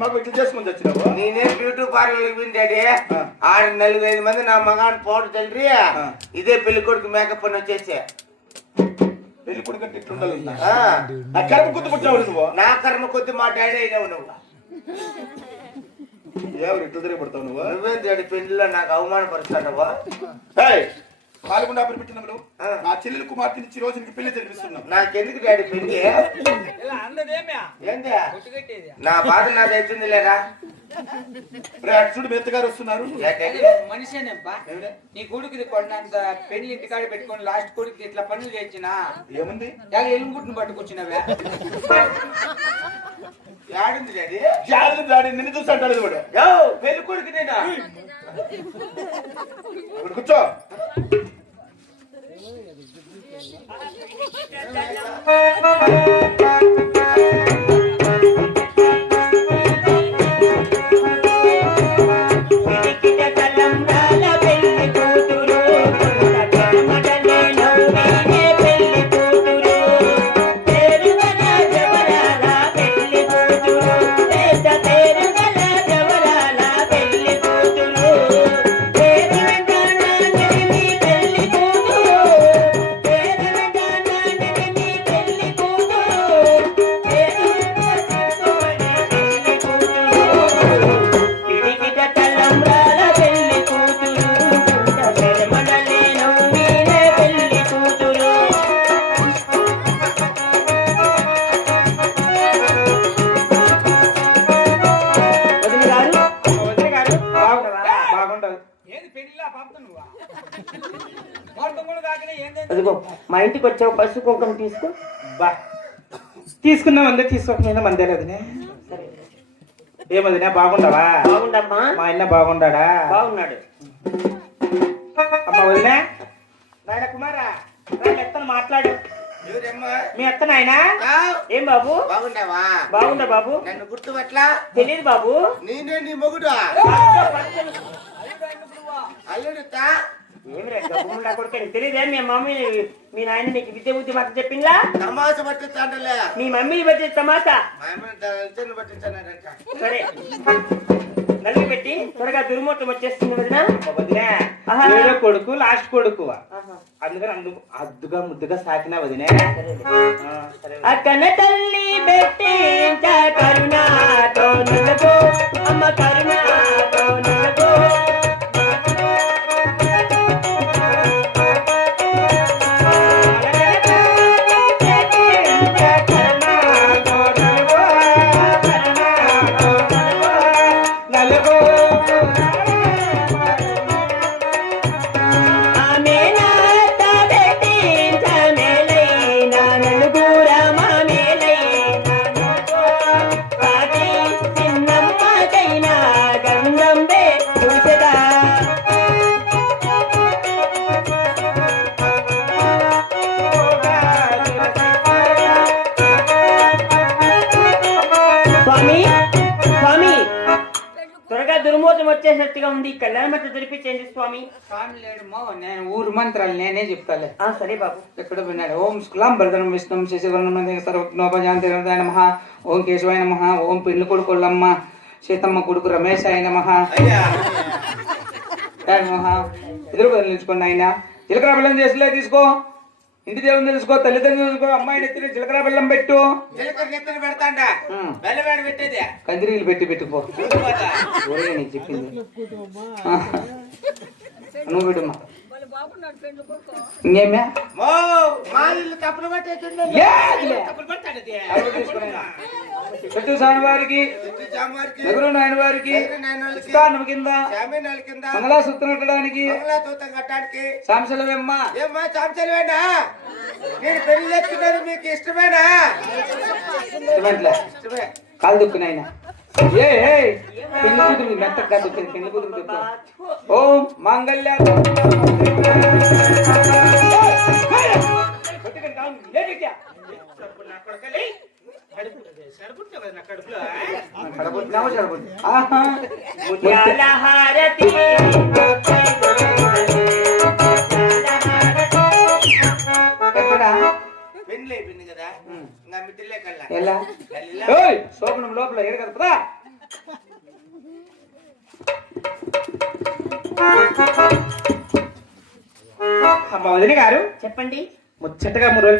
మాకు ఇట్లా చేసుకుని వచ్చినావు. నేనేం బ్యూటీ పార్లర్ వింటాడే 6-4-5 మంది నా మగాన్ని పౌడర్ చల్లి ఇదే పెళ్లి కొడుకు మేకప్ అని వచ్చేసే. పెళ్లి కొడుకు అంటే ఇట్లుండాలి. నా కర్మ కొద్ది పుట్టినావు నువ్వు. నా కర్మ కొద్ది మా డాడీ అయినావు నువ్వు. ఎవరు ఇట్లా తిరగబడతావు నువ్వు? నువ్వేం డాడీ పెళ్లిలో నాకు అవమానపరుస్తానవా? పాల్గొండ పెట్టినాము. నా చెల్లెలు కుమార్తెని ఇచ్చి రోజు పెళ్లి జరిపిస్తున్నాం. నాకెందుకు డాడీ పెళ్లి? ఏంది నా బాధ నాకు అవుతుంది లేరా? చూడు మెత్తగారు వస్తున్నారు. మనిషేనేబ్బా నీ కొడుకుది కొన్నంత పెళ్లి ఇంటికాడ పెట్టుకొని లాస్ట్ కొడుకు ఇట్లా పనులు చేయించినా ఏముంది? ఎలుగుబుట్టును పట్టుకొచ్చినవే. యాడుంది డాడీ? డాడీ నిన్ను చూసి అంటాడు కూడా. పెళ్లి కొడుకు నేనా? కూర్చో. మా ఇంటికి వచ్చావు పసుపు కుంకుమ తీసుకో. బా తీసుకున్నాం అందరు తీసుకోకపోయినా మందే లేదనే. ఏమదినా బాగుండవా? బాగుండమ్మా. మా ఆయన బాగుండాడా? బాగున్నాడు. అమ్మ వదినా నాయన కుమారా ఎత్తను మాట్లాడు. మీ అత్త నాయన ఏం బాబు బాగుంటావా? బాగుండా బాబు. నన్ను గుర్తుపట్లా? తెలియదు బాబు. నేనే నీ మొగుడు. అల్లుడుతా ఏమి రేగుండా కొడుకు తెలియదే? మీ మమ్మీ మీ నాయన నీకు విద్య బుద్ధి మాట చెప్పిందా? తమాసా పట్టిస్తాంటలే. మీ మమ్మీని బట్టి తమాసా. సరే నలిగి పెట్టి త్వరగా దుర్మూర్తం వచ్చేస్తుంది వదినా. వదినా కొడుకు లాస్ట్ కొడుకు అందుకని అద్దుగా ముద్దుగా సాకినా వదినే. అక్కన తల్లి పెట్టి కరుణాతో నిలకో అమ్మ కరుణాతో నిలకో. దుర్మోహం వచ్చేసట్టుగా ఉంది. కళ్యాణ మధ్య జరిపించండి స్వామి. స్వామి లేడు మో, నేను ఊరు మంత్రాలు నేనే చెప్తాలే. సరే బాబు. ఎక్కడ పోయినాడు? ఓం శుక్లాం భరతనం విష్ణుం శశివర్ణం సర్వజ్ఞోపజాంతిర్దాయ నమః. ఓం కేశవాయ నమః. ఓం పెళ్లి కొడుకులమ్మ సీతమ్మ కొడుకు రమేశాయ నమః. ఎదురు బదిలించుకోండి ఆయన. జీలకర్ర బెల్లం చేసిలే తీసుకో. ఇంటి దేవుని తెలుసుకో, తల్లిదండ్రులు తెలుసుకో. అమ్మాయిని ఎత్తిన జీలకర్ర బెల్లం పెట్టు. కందిరీలు పెట్టి పెట్టుకో. నీకు చెప్పింది నువ్వు పెట్టమ్మా. ఇంకేమే చెట్టు సాని వారికి ఎగురు నాయన వారికి కింద మంగళసూత్రం కట్టడానికి సాంసలవేమ్మా. సాంసలవేనా? నేను పెళ్లి చేసుకున్నాను, మీకు ఇష్టమేనా? ఇష్టమే. కాలు దుక్కునైనా పెళ్లి కూతురు మెత్తగా దుక్కింది. పెళ్లి కూతురు దుక్కు. ఓం మాంగళ్య శోభనం లోపల ఏడు కలుపుదా అమ్మ వదిన గారు చెప్పండి. ముచ్చటగా 3 రోజులు